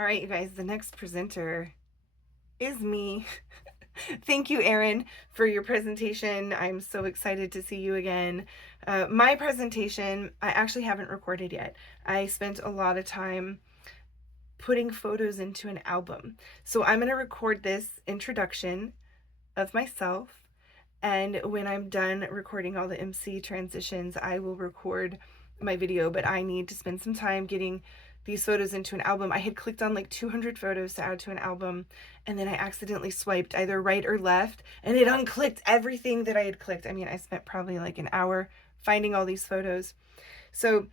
All right, you guys, the next presenter is me. Thank you, Erin, for your presentation. I'm so excited to see you again. My presentation, I actually haven't recorded yet. I spent a lot of time putting photos into an album. So I'm going to record this introduction of myself. And when I'm done recording all the MC transitions, I will record my video, but I need to spend some time getting these photos into an album. I had clicked on like 200 photos to add to an album, and then I accidentally swiped either right or left, and it unclicked everything that I had clicked. I mean, I spent probably like an hour finding all these photos. So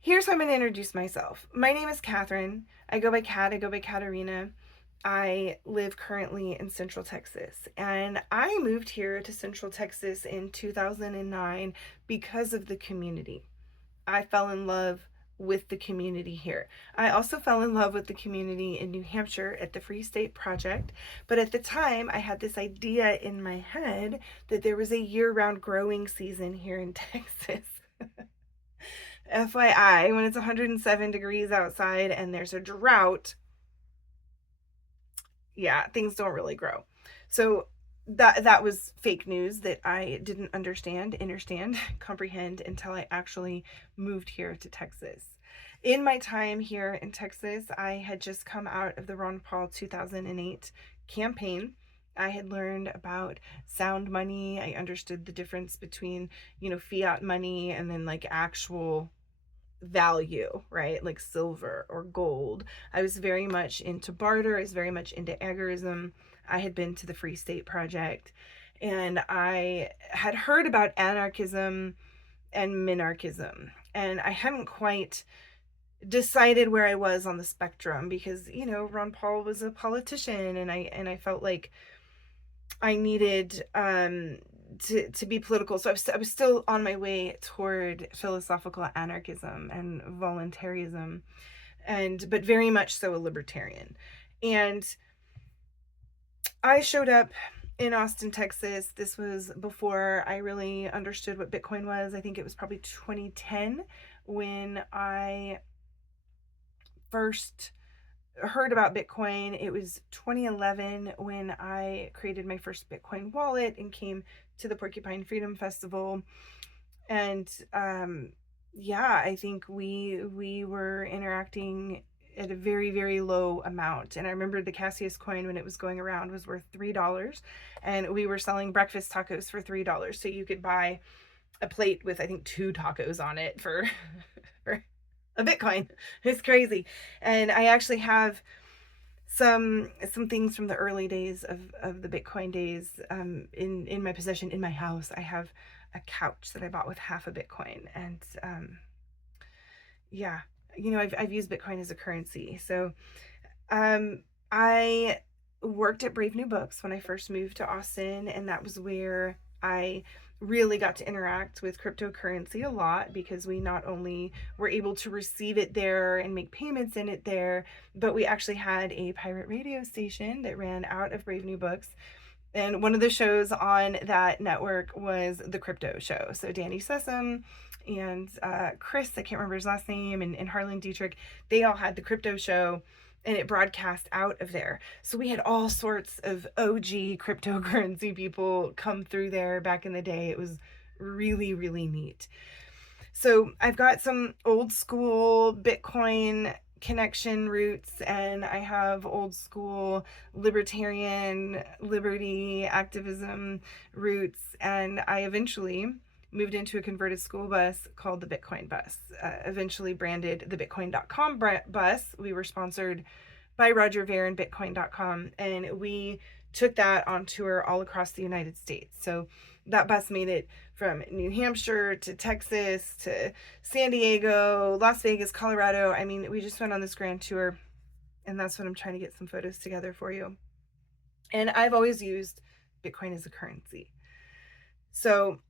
here's how I'm going to introduce myself. My name is Catherine. I go by Kat. I go by Katarina. I live currently in Central Texas, and I moved here to Central Texas in 2009 because of the community. I fell in love with the community here. I also fell in love with the community in New Hampshire at the Free State Project, but at the time I had this idea in my head that there was a year-round growing season here in Texas. FYI, when it's 107 degrees outside and there's a drought, yeah, things don't really grow. So that was fake news that I didn't understand, comprehend until I actually moved here to Texas. In my time here in Texas, I had just come out of the Ron Paul 2008 campaign. I had learned about sound money. I understood the difference between, fiat money and then like actual value, right? Like silver or gold. I was very much into barter. I was very much into agorism. I had been to the Free State Project, and I had heard about anarchism and minarchism. And I hadn't quite decided where I was on the spectrum because, Ron Paul was a politician, and I felt like I needed to be political. So I was still on my way toward philosophical anarchism and voluntarism, but very much so a libertarian. And I showed up in Austin, Texas. This was before I really understood what Bitcoin was. I think it was probably 2010 when I first heard about Bitcoin. It was 2011 when I created my first Bitcoin wallet and came to the Porcupine Freedom Festival. And yeah, I think we were interacting at a very, very low amount. And I remember the Cassius coin when it was going around was worth $3, and we were selling breakfast tacos for $3. So you could buy a plate with, I think, 2 tacos on it for for a Bitcoin. It's crazy. And I actually have some things from the early days of the Bitcoin days in my possession in my house. I have a couch that I bought with half a Bitcoin, and yeah, I've used Bitcoin as a currency. So I worked at Brave New Books when I first moved to Austin, and that was where I really got to interact with cryptocurrency a lot, because we not only were able to receive it there and make payments in it there, but we actually had a pirate radio station that ran out of Brave New Books. And one of the shows on that network was the crypto show. So Danny Sessom and Chris, I can't remember his last name, and Harlan Dietrich, they all had the crypto show, and it broadcast out of there. So we had all sorts of OG cryptocurrency people come through there back in the day. It was really, really neat. So I've got some old school Bitcoin connection roots, and I have old school libertarian liberty activism roots, and I eventually moved into a converted school bus called the Bitcoin bus, eventually branded the Bitcoin.com bus. We were sponsored by Roger Ver and Bitcoin.com, and we took that on tour all across the United States. So that bus made it from New Hampshire to Texas to San Diego, Las Vegas, Colorado. I mean, we just went on this grand tour, and that's what I'm trying to get some photos together for you. And I've always used Bitcoin as a currency. So,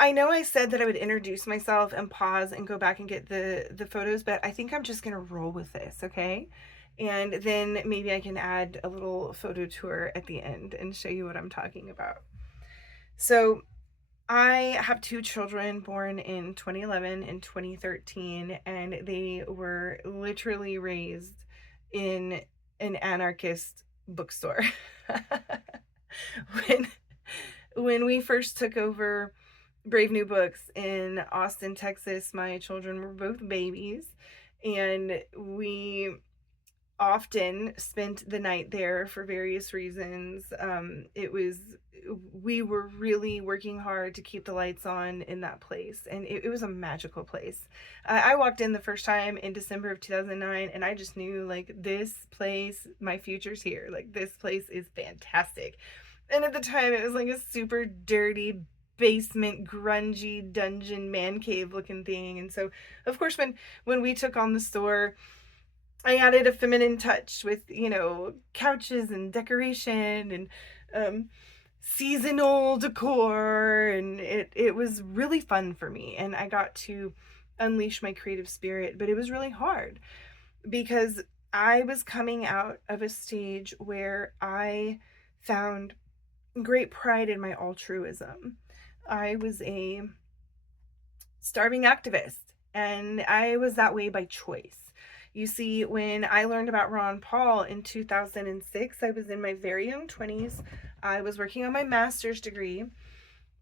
I know I said that I would introduce myself and pause and go back and get the photos, but I think I'm just going to roll with this, okay? And then maybe I can add a little photo tour at the end and show you what I'm talking about. So I have two children born in 2011 and 2013, and they were literally raised in an anarchist bookstore. when when we first took over Brave New Books in Austin, Texas, my children were both babies, and we often spent the night there for various reasons. We were really working hard to keep the lights on in that place, and it was a magical place. I walked in the first time in December of 2009, and I just knew, like, this place, my future's here. Like, this place is fantastic. And at the time, it was like a super dirty basement, grungy dungeon man cave looking thing. And so, of course, when we took on the store, I added a feminine touch with, couches and decoration and seasonal decor, and it was really fun for me, and I got to unleash my creative spirit. But it was really hard because I was coming out of a stage where I found great pride in my altruism. I was a starving activist, and I was that way by choice. You see, when I learned about Ron Paul in 2006, I was in my very young 20s. I was working on my master's degree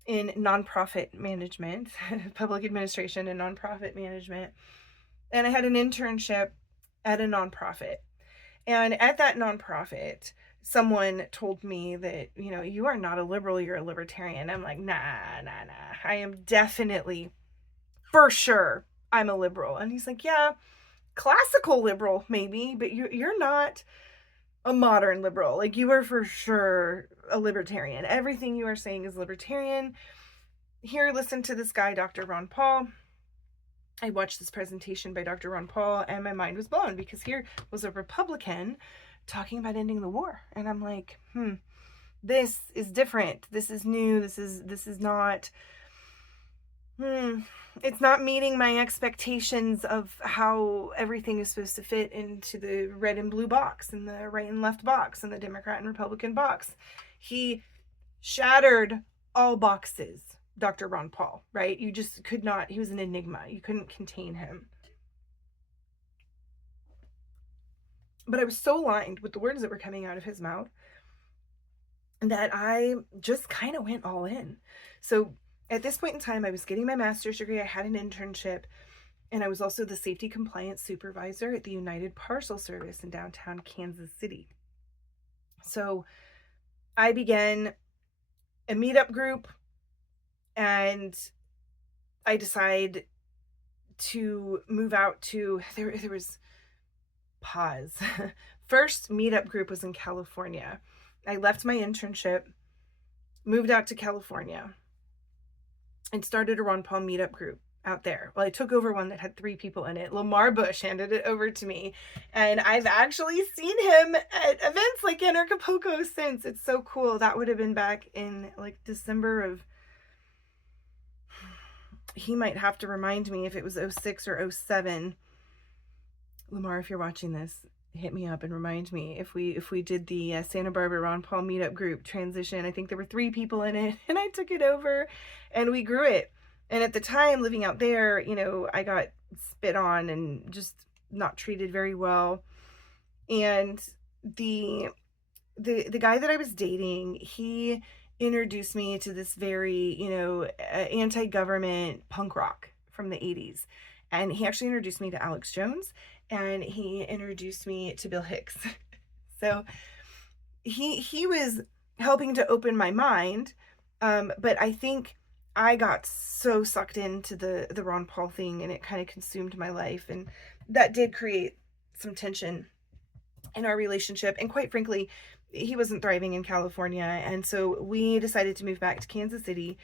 in nonprofit management, public administration and nonprofit management. And I had an internship at a nonprofit. And at that nonprofit, someone told me that, you are not a liberal, you're a libertarian. I'm like, nah, nah, nah. I am definitely, for sure, I'm a liberal. And he's like, yeah, classical liberal maybe, but you're not a modern liberal. Like, you are for sure a libertarian. Everything you are saying is libertarian. Here, listen to this guy, Dr. Ron Paul. I watched this presentation by Dr. Ron Paul, and my mind was blown, because here was a Republican talking about ending the war. And I'm like, this is different. This is new. This is not, it's not meeting my expectations of how everything is supposed to fit into the red and blue box and the right and left box and the Democrat and Republican box. He shattered all boxes, Dr. Ron Paul, right? You just could not, he was an enigma. You couldn't contain him. But I was so aligned with the words that were coming out of his mouth that I just kind of went all in. So at this point in time, I was getting my master's degree. I had an internship, and I was also the safety compliance supervisor at the United Parcel Service in downtown Kansas City. So I began a meetup group, and I decided to move out to, there was pause. First meetup group was in California. I left my internship, moved out to California, and started a Ron Paul meetup group out there. Well, I took over one that had 3 people in it. Lamar Bush handed it over to me, and I've actually seen him at events like Anarchapulco since. It's so cool. That would have been back in like December of, he might have to remind me if it was 06 or 07. Lamar, if you're watching this, hit me up and remind me if we did the Santa Barbara Ron Paul meetup group transition. I think there were 3 people in it, and I took it over, and we grew it. And at the time, living out there, I got spit on and just not treated very well. And the guy that I was dating, he introduced me to this very, anti-government punk rock from the 80s. And he actually introduced me to Alex Jones, and he introduced me to Bill Hicks. So he was helping to open my mind, but I think I got so sucked into the Ron Paul thing, and it kind of consumed my life, and that did create some tension in our relationship. And quite frankly, he wasn't thriving in California, and so we decided to move back to Kansas City,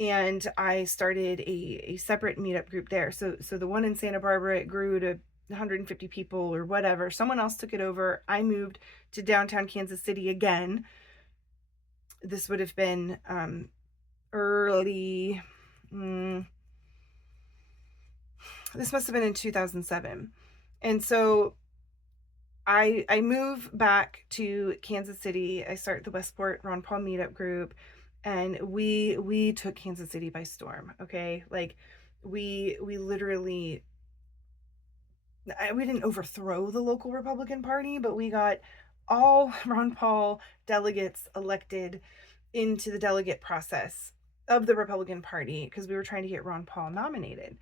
and I started a separate meetup group there. So the one in Santa Barbara, it grew to 150 people or whatever. Someone else took it over. I moved to downtown Kansas City again. This would have been early, this must have been in 2007. And so I move back to Kansas City. I start the Westport Ron Paul meetup group, and we took Kansas City by storm. Okay, like we literally, we didn't overthrow the local Republican Party, but we got all Ron Paul delegates elected into the delegate process of the Republican Party because we were trying to get Ron Paul nominated.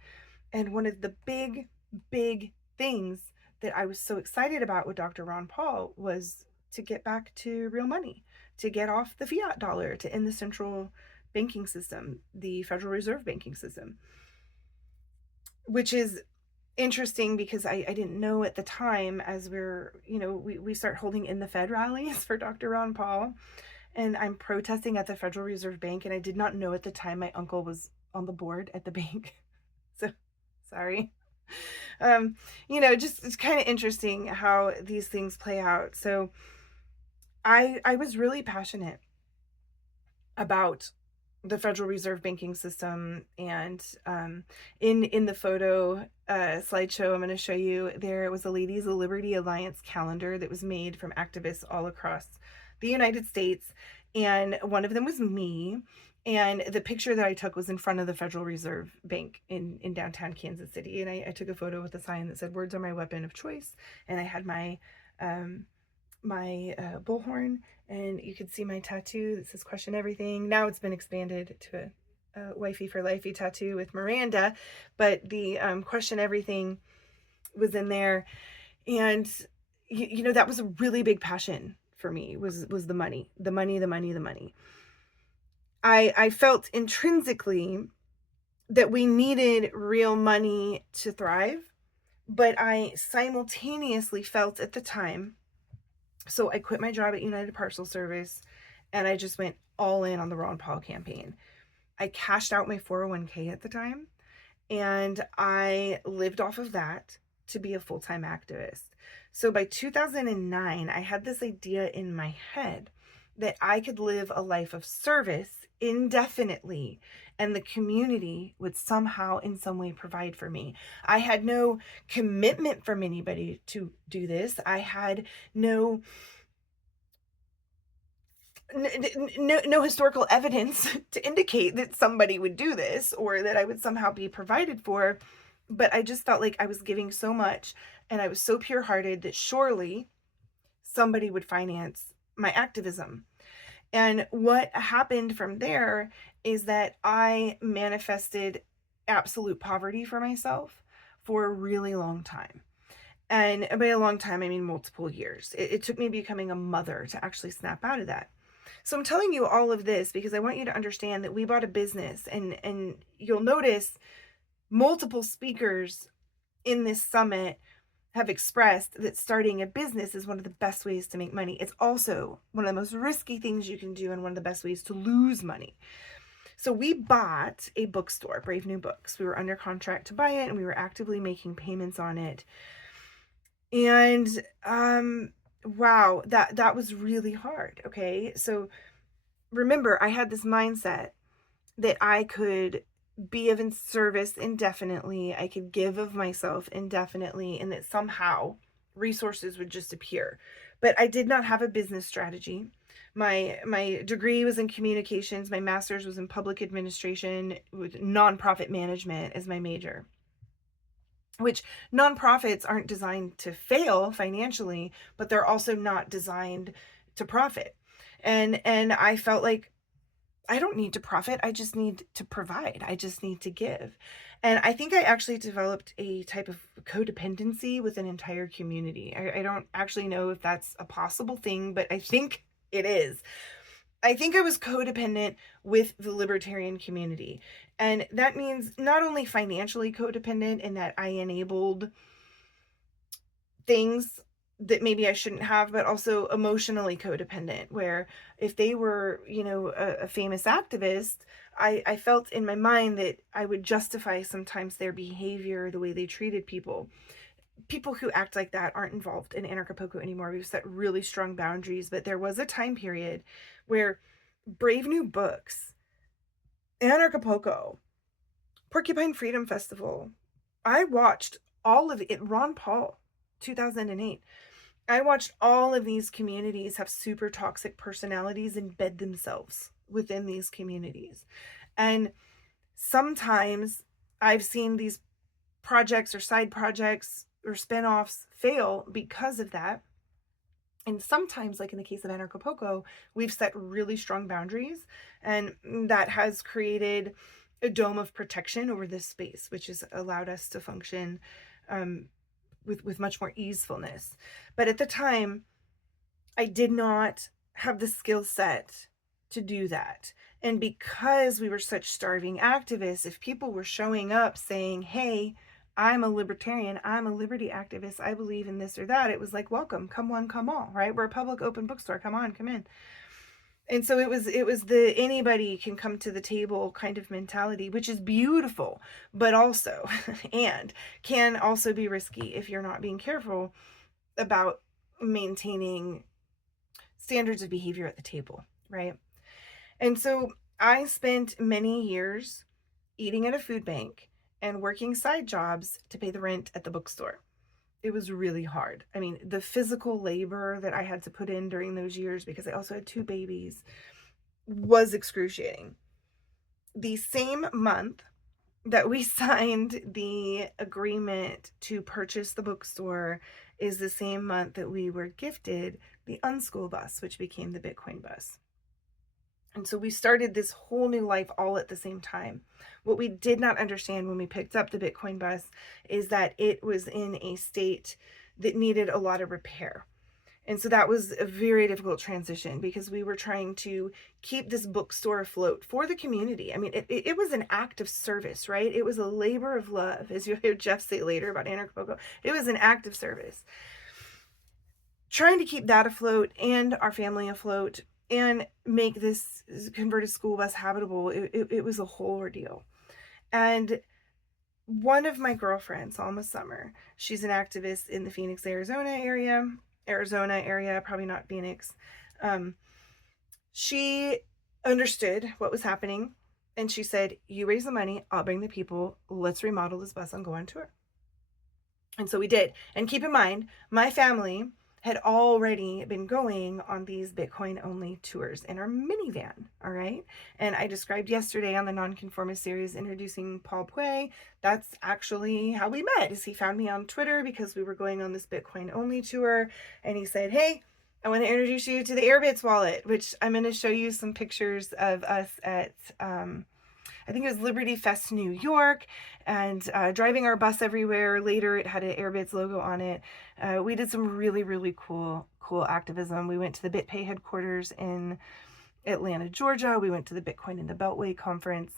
And one of the big things that I was so excited about with Dr. Ron Paul was to get back to real money, to get off the fiat dollar, to end the central banking system, the Federal Reserve banking system, which is interesting because I didn't know at the time, as we start holding in the Fed rallies for Dr. Ron Paul, and I'm protesting at the Federal Reserve Bank, and I did not know at the time my uncle was on the board at the bank. So sorry. Just it's kind of interesting how these things play out. So I was really passionate about the Federal Reserve banking system, and in the photo slideshow I'm going to show you, there was a Ladies of Liberty Alliance calendar that was made from activists all across the United States, and one of them was me. And the picture that I took was in front of the Federal Reserve Bank in downtown Kansas City. And I took a photo with a sign that said, "Words are my weapon of choice." And I had my bullhorn, and you could see my tattoo that says "Question Everything." Now it's been expanded to a wifey for lifey tattoo with Miranda, but the "Question Everything" was in there. And that was a really big passion for me, was the money, the money, the money, the money. I felt intrinsically that we needed real money to thrive, but I simultaneously felt at the time, so I quit my job at United Parcel Service, and I just went all in on the Ron Paul campaign. I cashed out my 401k at the time, and I lived off of that to be a full-time activist. So by 2009, I had this idea in my head that I could live a life of service indefinitely, and the community would somehow in some way provide for me. I had no commitment from anybody to do this. I had no historical evidence to indicate that somebody would do this or that I would somehow be provided for. But I just felt like I was giving so much, and I was so pure-hearted that surely somebody would finance my activism. And what happened from there is that I manifested absolute poverty for myself for a really long time. And by a long time, I mean multiple years. It took me becoming a mother to actually snap out of that. So I'm telling you all of this because I want you to understand that we bought a business, and you'll notice multiple speakers in this summit have expressed that starting a business is one of the best ways to make money. It's also one of the most risky things you can do and one of the best ways to lose money. So we bought a bookstore, Brave New Books. We were under contract to buy it, and we were actively making payments on it. And wow, that was really hard. Okay, so remember, I had this mindset that I could be of service indefinitely, I could give of myself indefinitely, and that somehow resources would just appear. But I did not have a business strategy. My degree was in communications, my master's was in public administration with nonprofit management as my major, which nonprofits aren't designed to fail financially, but they're also not designed to profit. And I felt like I don't need to profit. I just need to provide. I just need to give. And I think I actually developed a type of codependency with an entire community. I don't actually know if that's a possible thing, but I think it is. I think I was codependent with the libertarian community. And that means not only financially codependent in that I enabled things that maybe I shouldn't have, but also emotionally codependent, where if they were, a famous activist, I felt in my mind that I would justify sometimes their behavior, the way they treated people. People who act like that aren't involved in Anarchapulco anymore. We've set really strong boundaries, but there was a time period where Brave New Books, Anarchapulco, Porcupine Freedom Festival, I watched all of it, Ron Paul, 2008. I watched all of these communities have super toxic personalities embed themselves within these communities. And sometimes I've seen these projects or side projects or spin-offs fail because of that. And sometimes, like in the case of Anarchapulco, we've set really strong boundaries, and that has created a dome of protection over this space, which has allowed us to function um, with much more easefulness. But at the time, I did not have the skill set to do that. And because we were such starving activists, if people were showing up saying, hey, I'm a libertarian, I'm a liberty activist, I believe in this or that, it was like, welcome, come one, come all, right? We're a public open bookstore, come on, come in. And so it was the anybody can come to the table kind of mentality, which is beautiful, but also and can also be risky if you're not being careful about maintaining standards of behavior at the table, right? And so I spent many years eating at a food bank and working side jobs to pay the rent at the bookstore. It was really hard. I mean, the physical labor that I had to put in during those years, because I also had 2 babies, was excruciating. The same month that we signed the agreement to purchase the bookstore is the same month that we were gifted the Unschool bus, which became the Bitcoin bus. And so we started this whole new life all at the same time. What we did not understand when we picked up the Bitcoin bus is that it was in a state that needed a lot of repair. And so that was a very difficult transition because we were trying to keep this bookstore afloat for the community. I mean, it was an act of service, right? It was a labor of love, as you'll hear Jeff say later about Anarchapulco. It was an act of service. Trying to keep that afloat and our family afloat and make this converted school bus habitable, it was a whole ordeal. And one of my girlfriends, Alma Summer, she's an activist in the Phoenix, Arizona area, probably not Phoenix. She understood what was happening, and she said, you raise the money, I'll bring the people, let's remodel this bus and go on tour. And so we did. And keep in mind, my family had already been going on these Bitcoin only tours in our minivan. All right. And I described yesterday on the NonConformist series introducing Paul Puey. That's actually how we met, is he found me on Twitter because we were going on this Bitcoin only tour. And he said, hey, I want to introduce you to the Airbits wallet, which I'm going to show you some pictures of us at, I think it was Liberty Fest, New York, and driving our bus everywhere. Later, it had an Airbits logo on it. We did some really, really cool activism. We went to the BitPay headquarters in Atlanta, Georgia. We went to the Bitcoin in the Beltway conference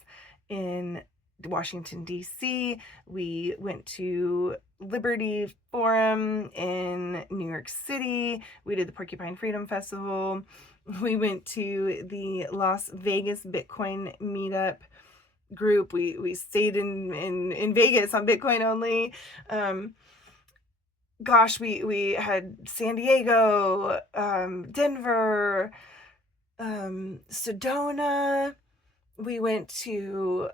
in Washington, D.C. We went to Liberty Forum in New York City. We did the Porcupine Freedom Festival. We went to the Las Vegas Bitcoin meetup group. We stayed in Vegas on Bitcoin only. We had San Diego, Denver, Sedona. We went to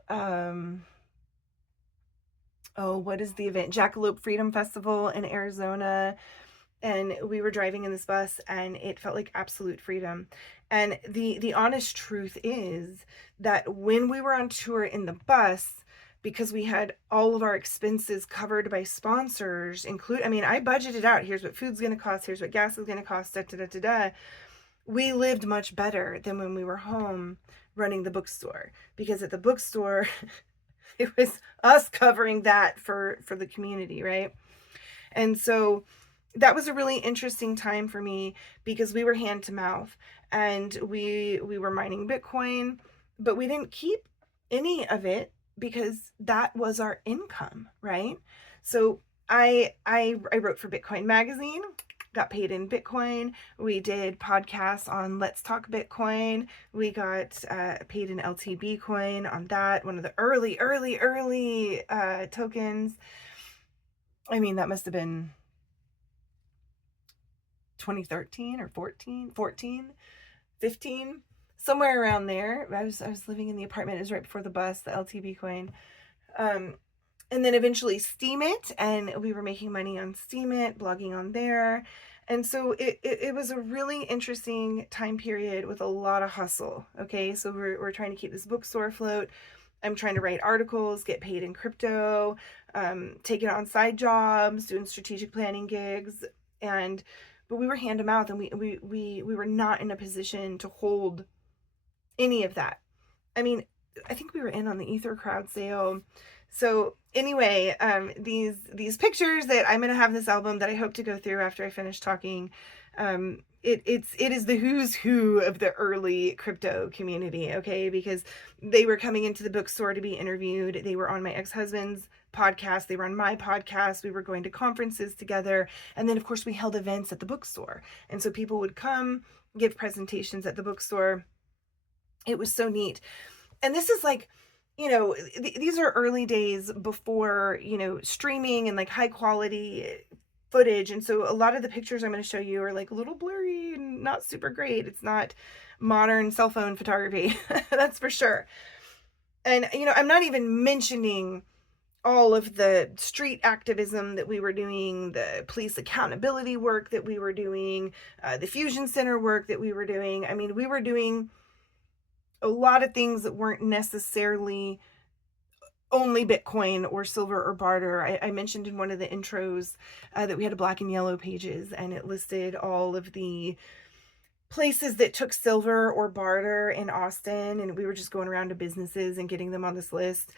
what is the event? Jackalope Freedom Festival in Arizona. And we were driving in this bus and it felt like absolute freedom. And the honest truth is that when we were on tour in the bus, because we had all of our expenses covered by sponsors, I budgeted out, here's what food's going to cost, here's what gas is going to cost, we lived much better than when we were home running the bookstore, because at the bookstore, it was us covering that for the community, right? And so that was a really interesting time for me because we were hand to mouth and we were mining Bitcoin, but we didn't keep any of it because that was our income, right? So I wrote for Bitcoin Magazine, got paid in Bitcoin. We did podcasts on Let's Talk Bitcoin. We got paid in LTB coin on that, one of the early tokens. I mean, that must have been 2013 or 14, 15, somewhere around there. I was living in the apartment. It was right before the bus, the LTB coin. And then eventually Steemit, and we were making money on Steemit, blogging on there. And so it was a really interesting time period with a lot of hustle. Okay, so we're trying to keep this bookstore afloat. I'm trying to write articles, get paid in crypto, taking on side jobs, doing strategic planning gigs, and but we were hand to mouth, and we were not in a position to hold any of that. I mean, I think we were in on the Ether crowd sale. So anyway, these pictures that I'm gonna have this album that I hope to go through after I finish talking. It is the who's who of the early crypto community, okay? Because they were coming into the bookstore to be interviewed. They were on my ex-husband's podcast. They were on my podcast. We were going to conferences together, and then of course we held events at the bookstore, and so people would come give presentations at the bookstore. It was so neat. And this is like, these are early days before, streaming and like high quality footage. And so a lot of the pictures I'm going to show you are like a little blurry and not super great. It's not modern cell phone photography. That's for sure. And, I'm not even mentioning all of the street activism that we were doing, the police accountability work that we were doing, the Fusion Center work that we were doing. I mean, we were doing a lot of things that weren't necessarily only Bitcoin or silver or barter. I mentioned in one of the intros that we had a black and yellow pages, and it listed all of the places that took silver or barter in Austin, and we were just going around to businesses and getting them on this list.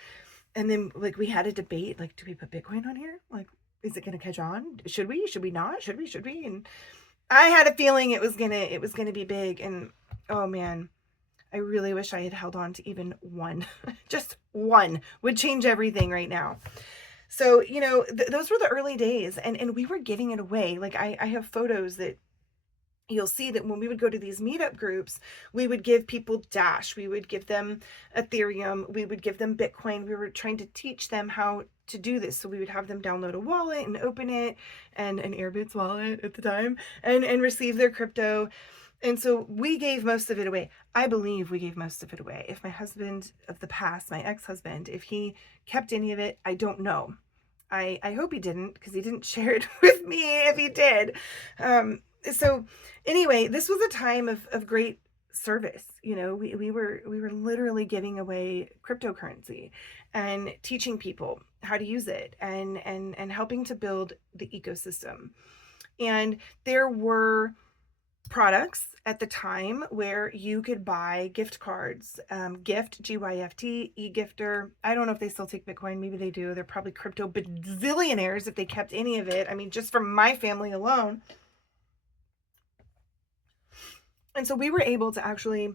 And then like we had a debate, like, do we put Bitcoin on here? Like, is it going to catch on? Should we not? Should we? And I had a feeling it was gonna be big. And oh man, I really wish I had held on to even one. Just one would change everything right now. So, those were the early days, and we were giving it away. Like I have photos that you'll see that when we would go to these meetup groups, we would give people Dash, we would give them Ethereum, we would give them Bitcoin. We were trying to teach them how to do this. So we would have them download a wallet and open it, and an Airbitz wallet at the time, and receive their crypto. And so we gave most of it away. I believe we gave most of it away. If my husband of the past, my ex-husband, if he kept any of it, I don't know. I hope he didn't, because he didn't share it with me if he did. So anyway, this was a time of great service. We were literally giving away cryptocurrency and teaching people how to use it, and helping to build the ecosystem. And there were products at the time where you could buy gift cards, Gift, GYFT, eGifter. I don't know if they still take Bitcoin. Maybe they do. They're probably crypto bazillionaires if they kept any of it. I mean, just from my family alone. And so we were able to actually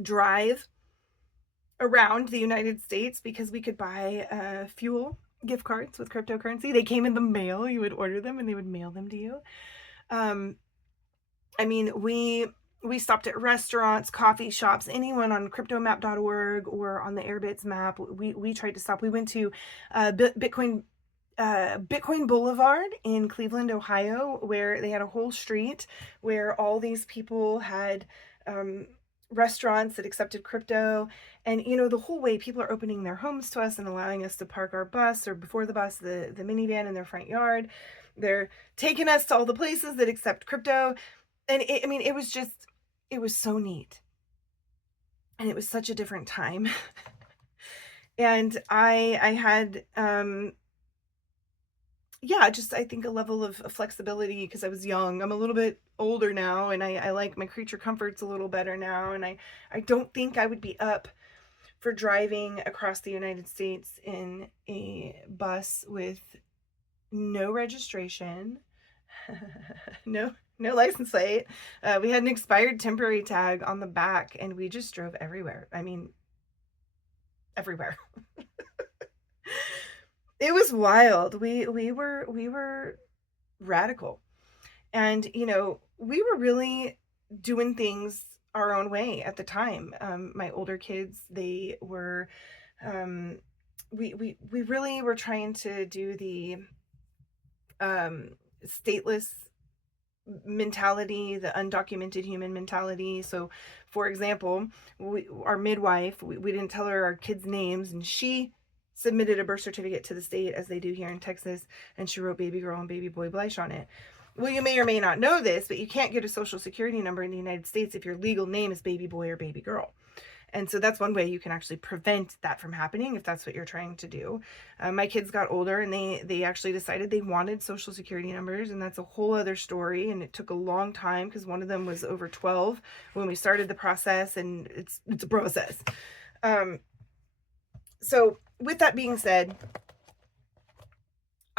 drive around the United States because we could buy fuel gift cards with cryptocurrency. They came in the mail. You would order them and they would mail them to you. I mean, we stopped at restaurants, coffee shops, anyone on cryptomap.org or on the Airbitz map. We tried to stop. We went to Bitcoin Boulevard in Cleveland, Ohio, where they had a whole street where all these people had restaurants that accepted crypto. And, the whole way people are opening their homes to us and allowing us to park our bus, or before the bus, the minivan in their front yard. They're taking us to all the places that accept crypto. And it was so neat. And it was such a different time. And I had, I think a level of flexibility because I was young. I'm a little bit older now, and I like my creature comforts a little better now. And I don't think I would be up for driving across the United States in a bus with no registration, no license plate. We had an expired temporary tag on the back, and we just drove everywhere. I mean, everywhere. It was wild. We were radical, and we were really doing things our own way at the time. My older kids, they were, we really were trying to do the stateless mentality, the undocumented human mentality. So for example, our midwife, we didn't tell her our kids' names, and she submitted a birth certificate to the state, as they do here in Texas, and she wrote baby girl and baby boy Bleish on it. Well, you may or may not know this, but you can't get a social security number in the United States if your legal name is baby boy or baby girl. And so that's one way you can actually prevent that from happening if that's what you're trying to do. My kids got older and they actually decided they wanted social security numbers, and that's a whole other story. And it took a long time because one of them was over 12 when we started the process, and it's a process. So with that being said,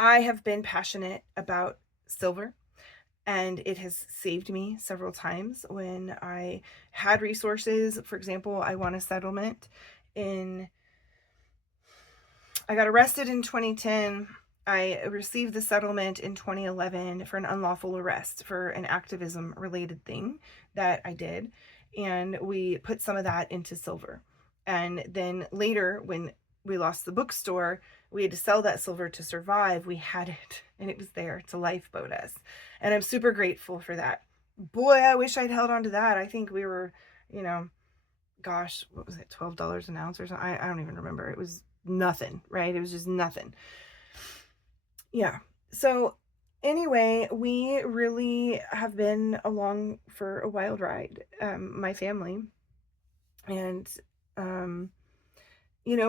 I have been passionate about silver, and it has saved me several times when I had resources. For example, I won a settlement I got arrested in 2010. I received the settlement in 2011 for an unlawful arrest for an activism related thing that I did. And we put some of that into silver. And then later, when we lost the bookstore, we had to sell that silver to survive. We had it, and it was there to lifeboat us. And I'm super grateful for that. Boy, I wish I'd held on to that. I think we were, gosh, what was it, $12 an ounce or something? I don't even remember. It was nothing, right? It was just nothing. Yeah. So anyway, we really have been along for a wild ride, my family. And,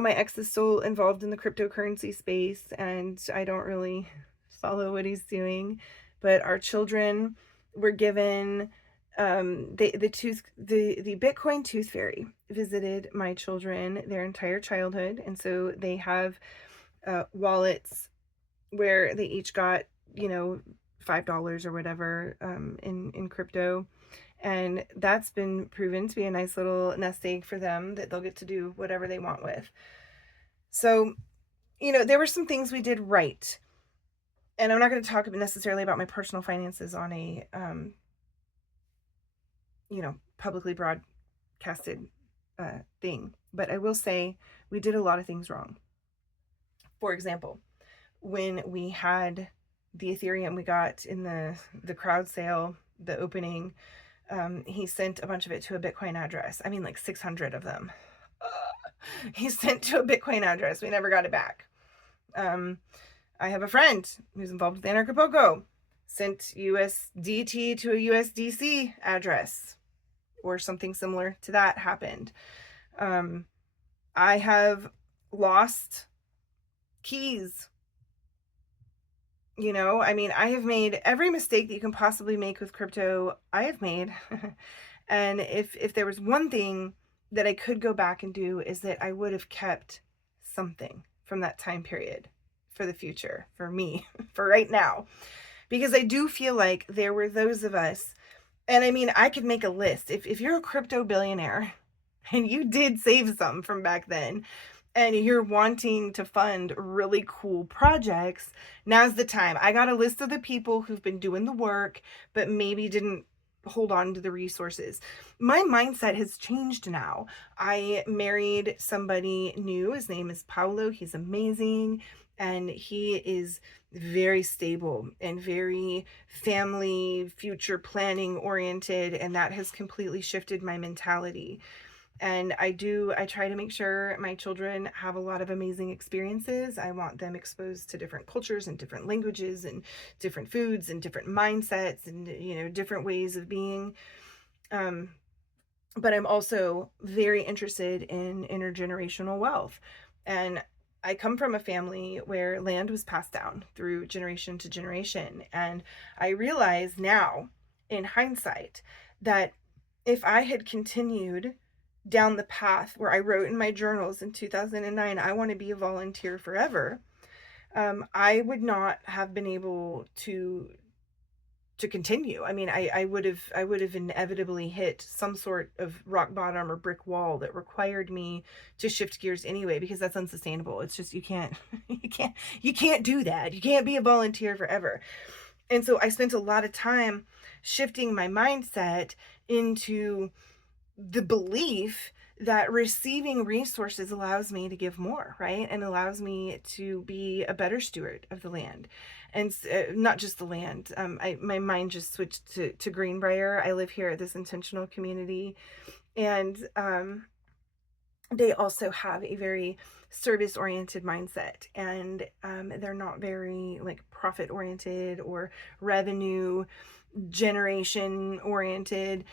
my ex is still involved in the cryptocurrency space, and I don't really follow what he's doing. But our children were given the Bitcoin Tooth Fairy visited my children their entire childhood, and so they have wallets where they each got $5 or whatever in crypto. And that's been proven to be a nice little nest egg for them that they'll get to do whatever they want with. So, there were some things we did right. And I'm not going to talk necessarily about my personal finances on a, publicly broadcasted thing. But I will say we did a lot of things wrong. For example, when we had the Ethereum we got in the crowd sale, the opening, he sent a bunch of it to a Bitcoin address. I mean, like 600 of them. He sent to a Bitcoin address. We never got it back. I have a friend who's involved with Anarchapulco, sent USDT to a USDC address, or something similar to that happened. I have lost keys. I have made every mistake that you can possibly make with crypto. I have made. And if there was one thing that I could go back and do, is that I would have kept something from that time period for the future, for me, for right now. Because I do feel like there were those of us, and I could make a list. If you're a crypto billionaire and you did save some from back then, and you're wanting to fund really cool projects, now's the time. I got a list of the people who've been doing the work, but maybe didn't hold on to the resources. My mindset has changed now. I married somebody new. His name is Paulo. He's amazing. And he is very stable and very family, future planning oriented. And that has completely shifted my mentality. And I try to make sure my children have a lot of amazing experiences. I want them exposed to different cultures and different languages and different foods and different mindsets and, different ways of being. But I'm also very interested in intergenerational wealth. And I come from a family where land was passed down through generation to generation. And I realize now, in hindsight, that if I had continued down the path where I wrote in my journals in 2009, I want to be a volunteer forever, I would not have been able to continue. I would have inevitably hit some sort of rock bottom or brick wall that required me to shift gears anyway, because that's unsustainable. It's just, you can't do that. You can't be a volunteer forever. And so I spent a lot of time shifting my mindset into the belief that receiving resources allows me to give more, right? And allows me to be a better steward of the land. And not just the land. My mind just switched to Greenbrier. I live here at this intentional community. And they also have a very service oriented mindset, and they're not very like profit oriented or revenue generation oriented.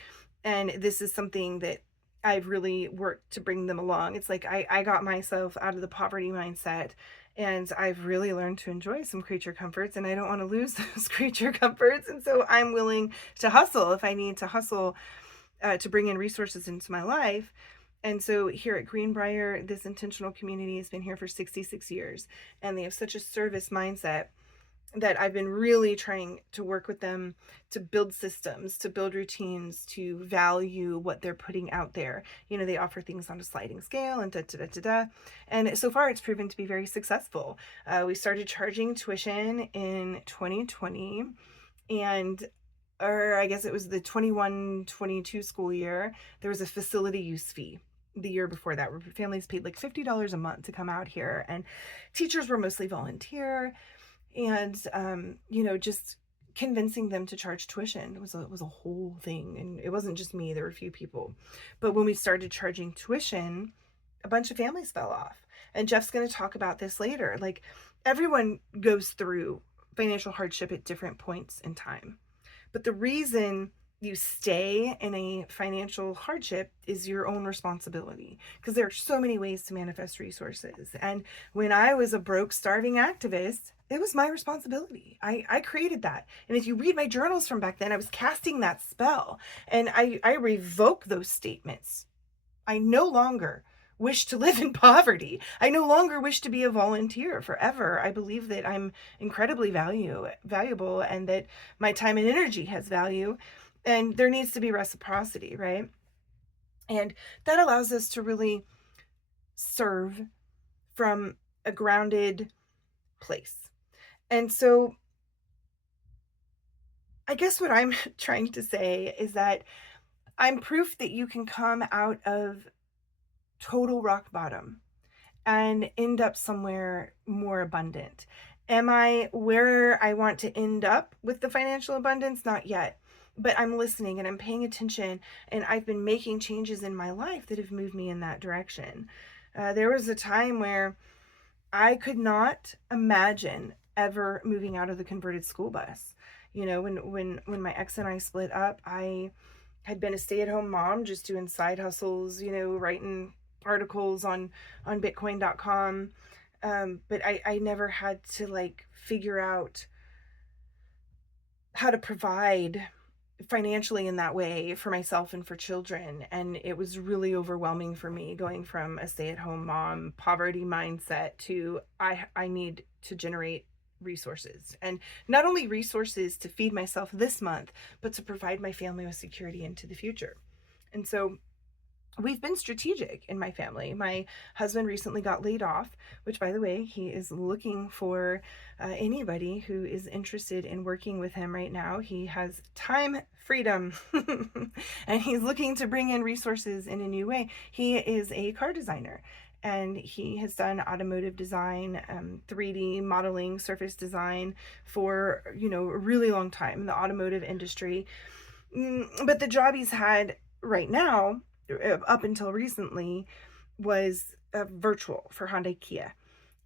And this is something that I've really worked to bring them along. It's like I got myself out of the poverty mindset, and I've really learned to enjoy some creature comforts, and I don't want to lose those creature comforts. And so I'm willing to hustle if I need to hustle to bring in resources into my life. And so here at Greenbrier, this intentional community has been here for 66 years, and they have such a service mindset that I've been really trying to work with them to build systems, to build routines, to value what they're putting out there. You know, they offer things on a sliding scale and da da da da da. And so far, it's proven to be very successful. We started charging tuition in 2020, and or I guess it was the 21-22 school year, there was a facility use fee the year before that, where families paid like $50 a month to come out here, and teachers were mostly volunteer. And just convincing them to charge tuition was a whole thing. And it wasn't just me, there were a few people. But when we started charging tuition, a bunch of families fell off. And Jeff's going to talk about this later. Like, everyone goes through financial hardship at different points in time, but the reason you stay in a financial hardship is your own responsibility, because there are so many ways to manifest resources. And when I was a broke, starving activist, it was my responsibility. I created that. And if you read my journals from back then, I was casting that spell. And I revoke those statements. I no longer wish to live in poverty. I no longer wish to be a volunteer forever. I believe that I'm incredibly valuable, and that my time and energy has value, and there needs to be reciprocity, right? And that allows us to really serve from a grounded place. And so I guess what I'm trying to say is that I'm proof that you can come out of total rock bottom and end up somewhere more abundant. Am I where I want to end up with the financial abundance? Not yet. But I'm listening and I'm paying attention, and I've been making changes in my life that have moved me in that direction. There was a time where I could not imagine ever moving out of the converted school bus. You know, when my ex and I split up, I had been a stay-at-home mom, just doing side hustles, writing articles on bitcoin.com. But I never had to like figure out how to provide financially in that way for myself and for children. And it was really overwhelming for me, going from a stay-at-home mom poverty mindset to I need to generate resources, and not only resources to feed myself this month, but to provide my family with security into the future. And so we've been strategic in my family. My husband recently got laid off, which, by the way, he is looking for anybody who is interested in working with him right now. He has time freedom and he's looking to bring in resources in a new way. He is a car designer, and he has done automotive design, 3D modeling, surface design for, a really long time in the automotive industry. But the job he's had right now, up until recently, was virtual for Hyundai Kia.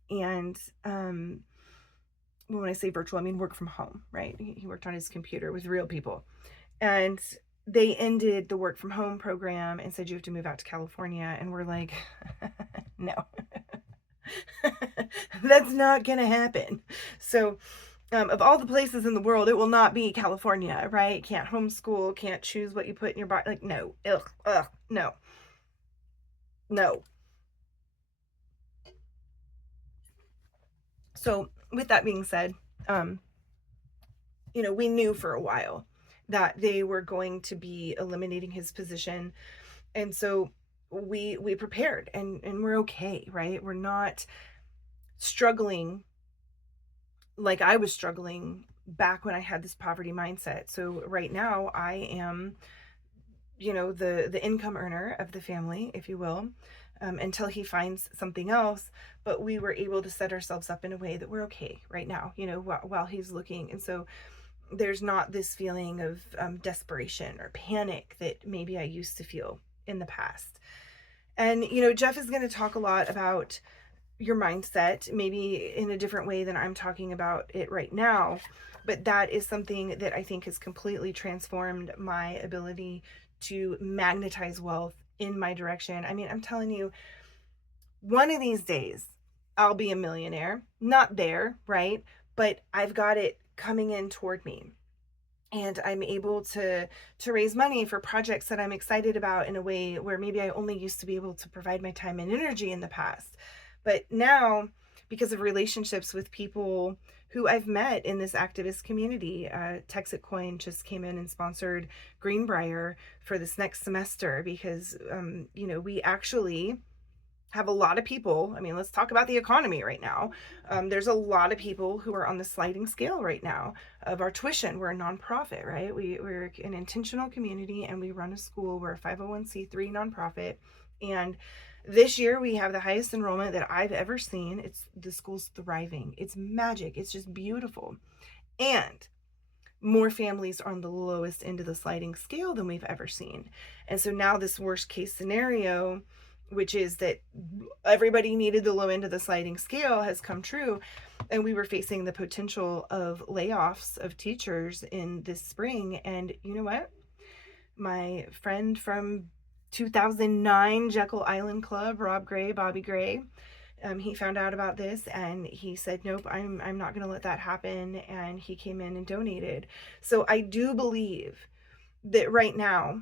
And when I say virtual, I mean work from home, right? He worked on his computer with real people. And they ended the work from home program and said, you have to move out to California. And we're like, no, that's not going to happen. So of all the places in the world, it will not be California, right? Can't homeschool, can't choose what you put in your body. Like, no, no. So with that being said, we knew for a while that they were going to be eliminating his position. And so we prepared, and we're okay, right? We're not struggling like I was struggling back when I had this poverty mindset. So right now I am, the income earner of the family, if you will, until he finds something else. But we were able to set ourselves up in a way that we're okay right now, while he's looking. And so there's not this feeling of desperation or panic that maybe I used to feel in the past. And, Jeff is going to talk a lot about your mindset, maybe in a different way than I'm talking about it right now. But that is something that I think has completely transformed my ability to magnetize wealth in my direction. I mean, I'm telling you, one of these days, I'll be a millionaire. Not there, right? But I've got it coming in toward me. And I'm able to raise money for projects that I'm excited about in a way where maybe I only used to be able to provide my time and energy in the past. But now, because of relationships with people who I've met in this activist community, Texas Coin just came in and sponsored Greenbrier for this next semester because, we actually have a lot of people. I mean, let's talk about the economy right now. There's a lot of people who are on the sliding scale right now of our tuition. We're a nonprofit, right? We're an intentional community and we run a school. We're a 501c3 nonprofit. And this year we have the highest enrollment that I've ever seen. The school's thriving. It's magic. It's just beautiful. And more families are on the lowest end of the sliding scale than we've ever seen. And so now this worst case scenario, which is that everybody needed the low end of the sliding scale, has come true. And we were facing the potential of layoffs of teachers in this spring. And you know what? My friend from 2009 Jekyll Island Club, Bobby Gray, he found out about this and he said, nope, I'm not going to let that happen. And he came in and donated. So I do believe that right now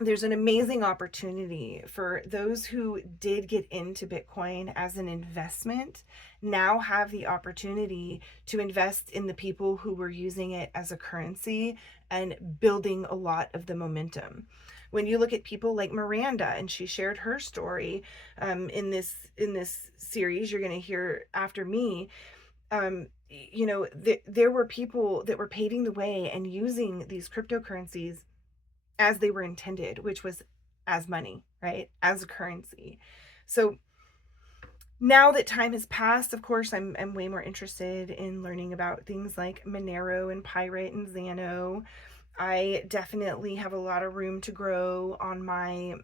there's an amazing opportunity for those who did get into Bitcoin as an investment now have the opportunity to invest in the people who were using it as a currency and building a lot of the momentum. When you look at people like Miranda, and she shared her story in this series, you're going to hear after me. There were people that were paving the way and using these cryptocurrencies as they were intended, which was as money, right? As a currency. So now that time has passed, of course, I'm way more interested in learning about things like Monero and Pirate and Xano. I definitely have a lot of room to grow on my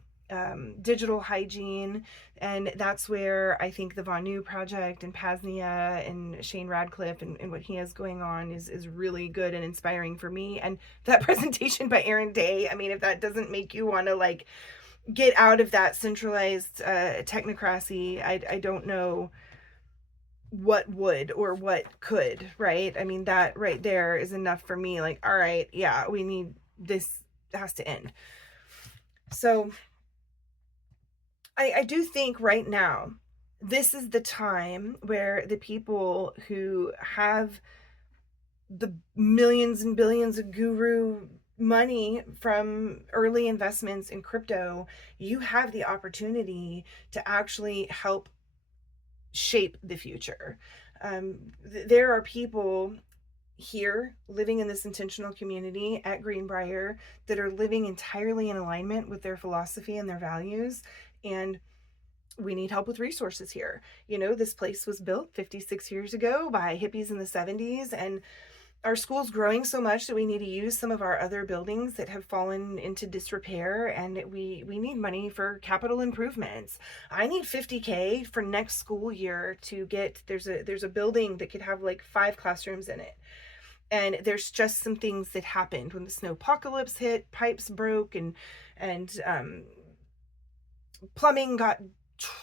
digital hygiene, and that's where I think the Vonu project and Pasnia and Shane Radcliffe and what he has going on is really good and inspiring for me. And that presentation by Aaron Day, I mean, if that doesn't make you want to like get out of that centralized technocracy, I don't know what would or what could, right? I mean, that right there is enough for me. Like, all right, yeah, we need this, has to end. So I do think right now, this is the time where the people who have the millions and billions of guru money from early investments in crypto, you have the opportunity to actually help shape the future. There are people here living in this intentional community at Greenbrier that are living entirely in alignment with their philosophy and their values. And we need help with resources here. This place was built 56 years ago by hippies in the 70s, and our school's growing so much that we need to use some of our other buildings that have fallen into disrepair, and we need money for capital improvements. I need $50K for next school year to get, there's a building that could have like 5 classrooms in it. And there's just some things that happened when the snowpocalypse hit. Pipes broke and plumbing got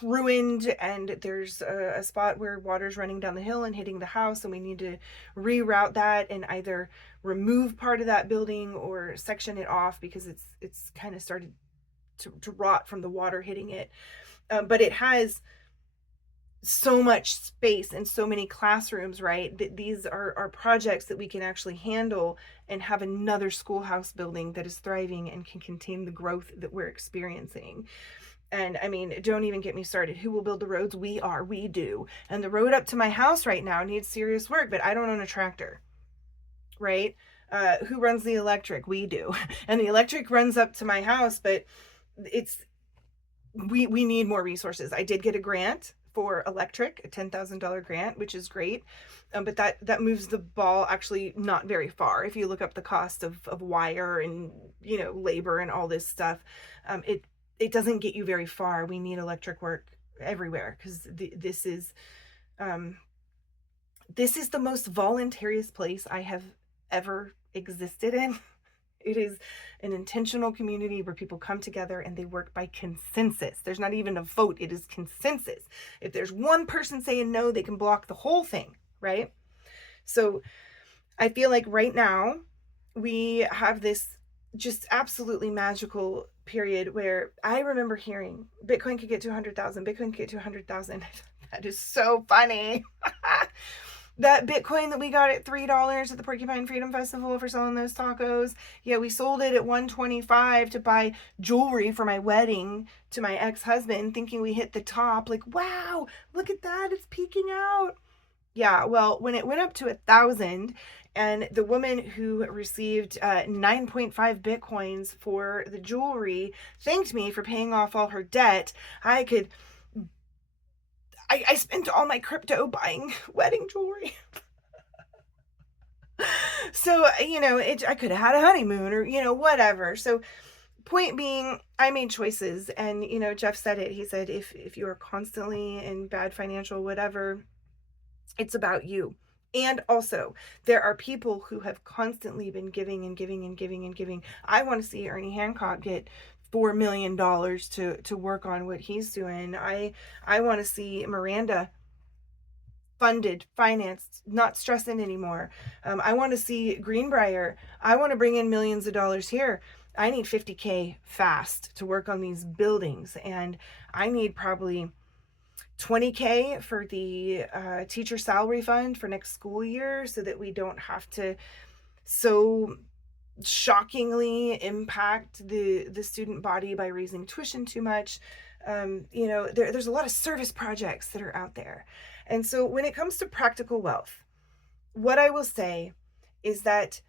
ruined, and there's a spot where water's running down the hill and hitting the house, and we need to reroute that and either remove part of that building or section it off because it's kind of started to rot from the water hitting it. But it has so much space and so many classrooms, right? These are projects that we can actually handle and have another schoolhouse building that is thriving and can contain the growth that we're experiencing. And I mean, don't even get me started. Who will build the roads? We do. And the road up to my house right now needs serious work, but I don't own a tractor, right? Who runs the electric? We do. And the electric runs up to my house, but we need more resources. I did get a grant for electric, a $10,000 grant, which is great. But that moves the ball actually not very far. If you look up the cost of wire and, labor and all this stuff, it doesn't get you very far. We need electric work everywhere, because um, this is the most voluntariest place I have ever existed in. It is an intentional community where people come together and they work by consensus. There's not even a vote, it is consensus. If there's one person saying no, they can block the whole thing, right? So I feel like right now we have this just absolutely magical period where I remember hearing Bitcoin could get to 100,000, Bitcoin could get to 100,000. That is so funny. That Bitcoin that we got at $3 at the Porcupine Freedom Festival for selling those tacos, yeah, we sold it at 125 to buy jewelry for my wedding to my ex-husband, thinking we hit the top. Like, wow, look at that, it's peaking out. Yeah, well, when it went up to 1,000, and the woman who received 9.5 Bitcoins for the jewelry thanked me for paying off all her debt, I spent all my crypto buying wedding jewelry. So, I could have had a honeymoon or, whatever. So, point being, I made choices. And, Jeff said it. He said, if you are constantly in bad financial whatever, it's about you. And also, there are people who have constantly been giving and giving and giving and giving. I want to see Ernie Hancock get $4 million to work on what he's doing. I want to see Miranda funded, financed, not stressing anymore. I want to see Greenbrier. I want to bring in millions of dollars here. I need 50K fast to work on these buildings, and I need probably 20K for the teacher salary fund for next school year, so that we don't have to so shockingly impact the student body by raising tuition too much. There's a lot of service projects that are out there. And so when it comes to practical wealth, what I will say is that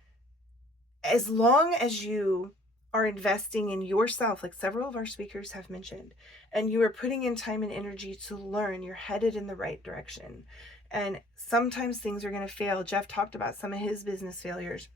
as long as you are investing in yourself, like several of our speakers have mentioned, and you are putting in time and energy to learn, you're headed in the right direction. And sometimes things are going to fail. Jeff talked about some of his business failures.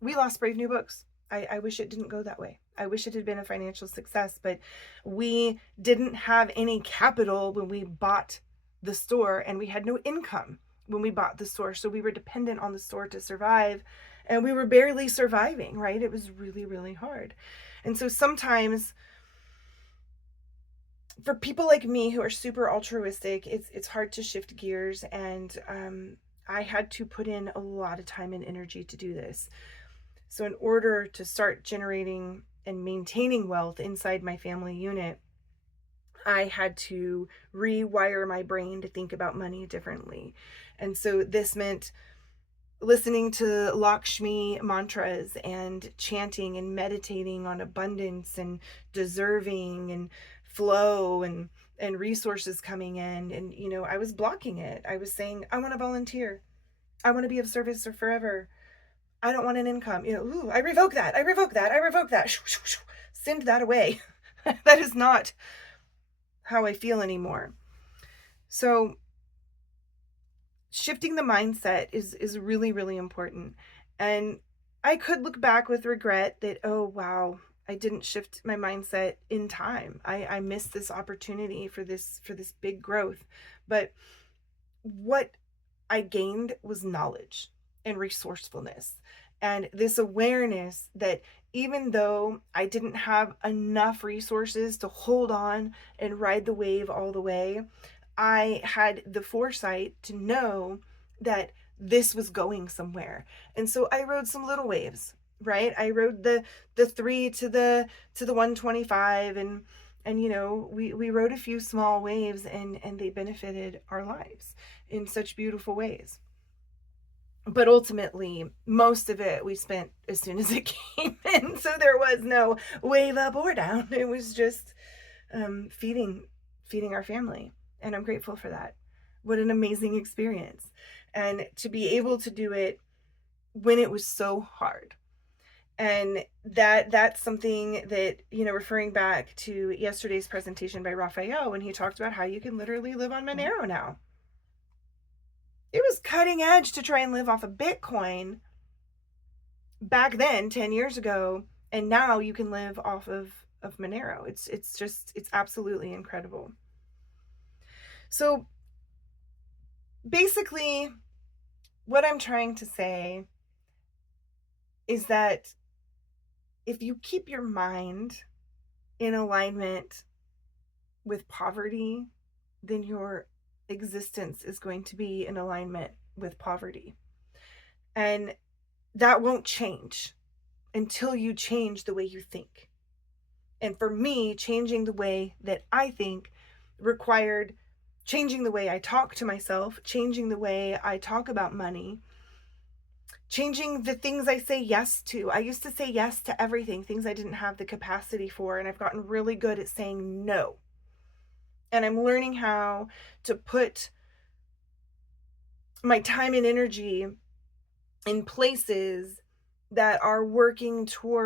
We lost Brave New Books. I wish it didn't go that way. I wish it had been a financial success, but we didn't have any capital when we bought the store, and we had no income when we bought the store. So we were dependent on the store to survive, and we were barely surviving, right? It was really, really hard. And so sometimes for people like me who are super altruistic, it's hard to shift gears. And I had to put in a lot of time and energy to do this. So in order to start generating and maintaining wealth inside my family unit, I had to rewire my brain to think about money differently. And so this meant listening to Lakshmi mantras and chanting and meditating on abundance and deserving and flow and resources coming in. And, I was blocking it. I was saying, I want to volunteer. I want to be of service forever. I don't want an income. I revoke that. I revoke that. I revoke that. Send that away. That is not how I feel anymore. So shifting the mindset is really, really important. And I could look back with regret that, oh, wow, I didn't shift my mindset in time. I missed this opportunity for this big growth. But what I gained was knowledge and resourcefulness, and this awareness that even though I didn't have enough resources to hold on and ride the wave all the way, I had the foresight to know that this was going somewhere. And so I rode some little waves, right? I rode the 3 to the 125, and we rode a few small waves, and they benefited our lives in such beautiful ways. But ultimately, most of it we spent as soon as it came in. So there was no wave up or down. It was just feeding our family. And I'm grateful for that. What an amazing experience. And to be able to do it when it was so hard. And that's something that, referring back to yesterday's presentation by Raphael, when he talked about how you can literally live on Monero now. It was cutting edge to try and live off of Bitcoin back then, 10 years ago. And now you can live off of of Monero. It's absolutely incredible. So basically, what I'm trying to say is that if you keep your mind in alignment with poverty, then your existence is going to be in alignment with poverty. And that won't change until you change the way you think. And for me, changing the way that I think required changing the way I talk to myself, changing the way I talk about money, changing the things I say yes to. I used to say yes to everything, things I didn't have the capacity for, and I've gotten really good at saying no. And I'm learning how to put my time and energy in places that are working toward